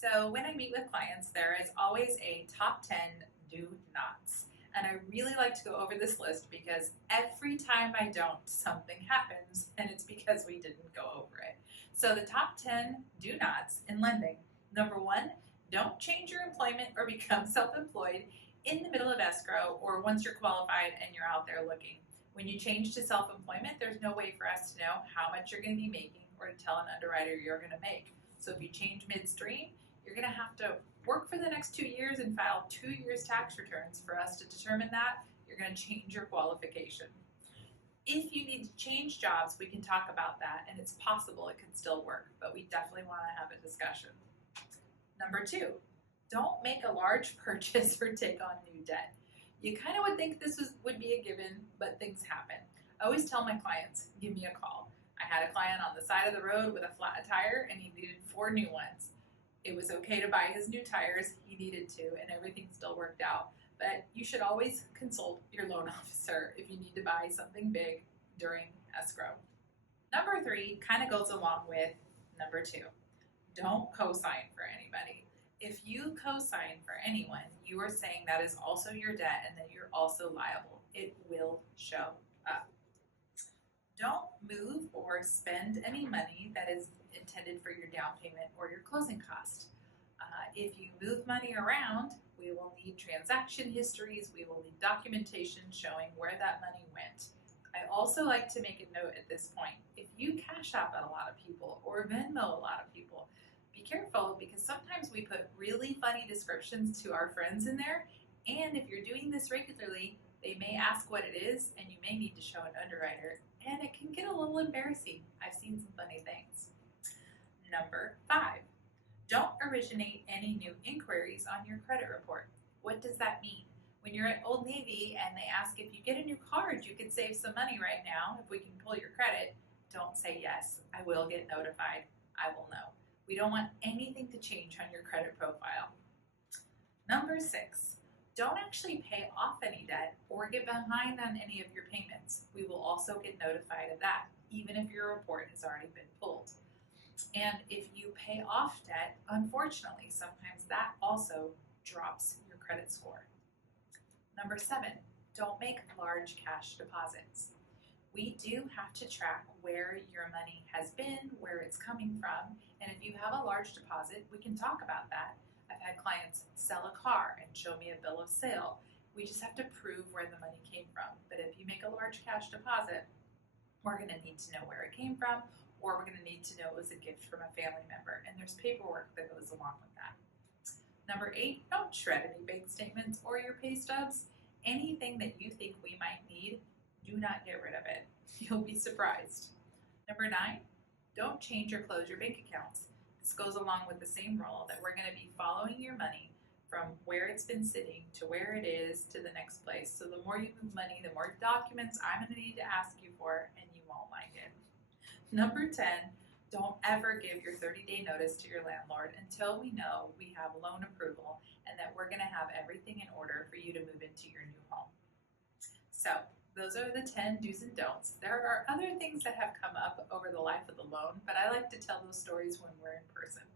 So when I meet with clients, there is always a top 10 do nots. And I really like to go over this list because every time I don't, something happens, and it's because we didn't go over it. So the top 10 do nots in lending. Number one, don't change your employment or become self-employed in the middle of escrow or once you're qualified and you're out there looking. When you change to self-employment, there's no way for us to know how much you're going to be making or to tell an underwriter you're going to make. So if you change midstream, you're going to have to work for the next 2 years and file 2 years tax returns for us to determine that. You're going to change your qualification. If you need to change jobs, we can talk about that, and it's possible it could still work, but we definitely want to have a discussion. Number two, don't make a large purchase or take on new debt. You kind of would think would be a given, but things happen. I always tell my clients, give me a call. I had a client on the side of the road with a flat tire, and he needed 4 new ones. It was okay to buy his new tires, he needed to, and everything still worked out. But you should always consult your loan officer if you need to buy something big during escrow. Number 3 kind of goes along with number 2. Don't co-sign for anybody. If you co-sign for anyone, you are saying that is also your debt and that you're also liable. It will show up. Don't move or spend any money that is intended for your down payment or your closing cost. If you move money around, we will need transaction histories, we will need documentation showing where that money went. I also like to make a note at this point, if you cash out at a lot of people or Venmo a lot of people, be careful because sometimes we put really funny descriptions to our friends in there, and if you're doing this regularly, they may ask what it is and you may need to show an underwriter, and it can get a little embarrassing. I've seen some funny things. Number 5, don't originate any new inquiries on your credit report. What does that mean? When you're at Old Navy and they ask if you get a new card, you could save some money right now if we can pull your credit, don't say yes. I will get notified. I will know. We don't want anything to change on your credit profile. Number 6, don't actually pay off any debt or get behind on any of your payments. We will also get notified of that, even if your report has already been pulled. And if you pay off debt, unfortunately, sometimes that also drops your credit score. Number 7, don't make large cash deposits. We do have to track where your money has been, where it's coming from, and if you have a large deposit, we can talk about that. I've had clients sell a car and show me a bill of sale. We just have to prove where the money came from. But if you make a large cash deposit, we're going to need to know where it came from, or we're going to need to know it was a gift from a family member, and there's paperwork that goes along with that. Number 8, don't shred any bank statements or your pay stubs. Anything that you think we might need, do not get rid of it. You'll be surprised. Number 9, don't change or close your bank accounts. This goes along with the same rule that we're going to be following your money from where it's been sitting to where it is to the next place. So the more you move money, the more documents I'm going to need to ask you for, and you won't like it. Number 10, don't ever give your 30-day notice to your landlord until we know we have loan approval and that we're going to have everything in order for you to move into your new home. So those are the 10 do's and don'ts. There are other things that have come up over the life of the loan, but I like to tell those stories when we're in person.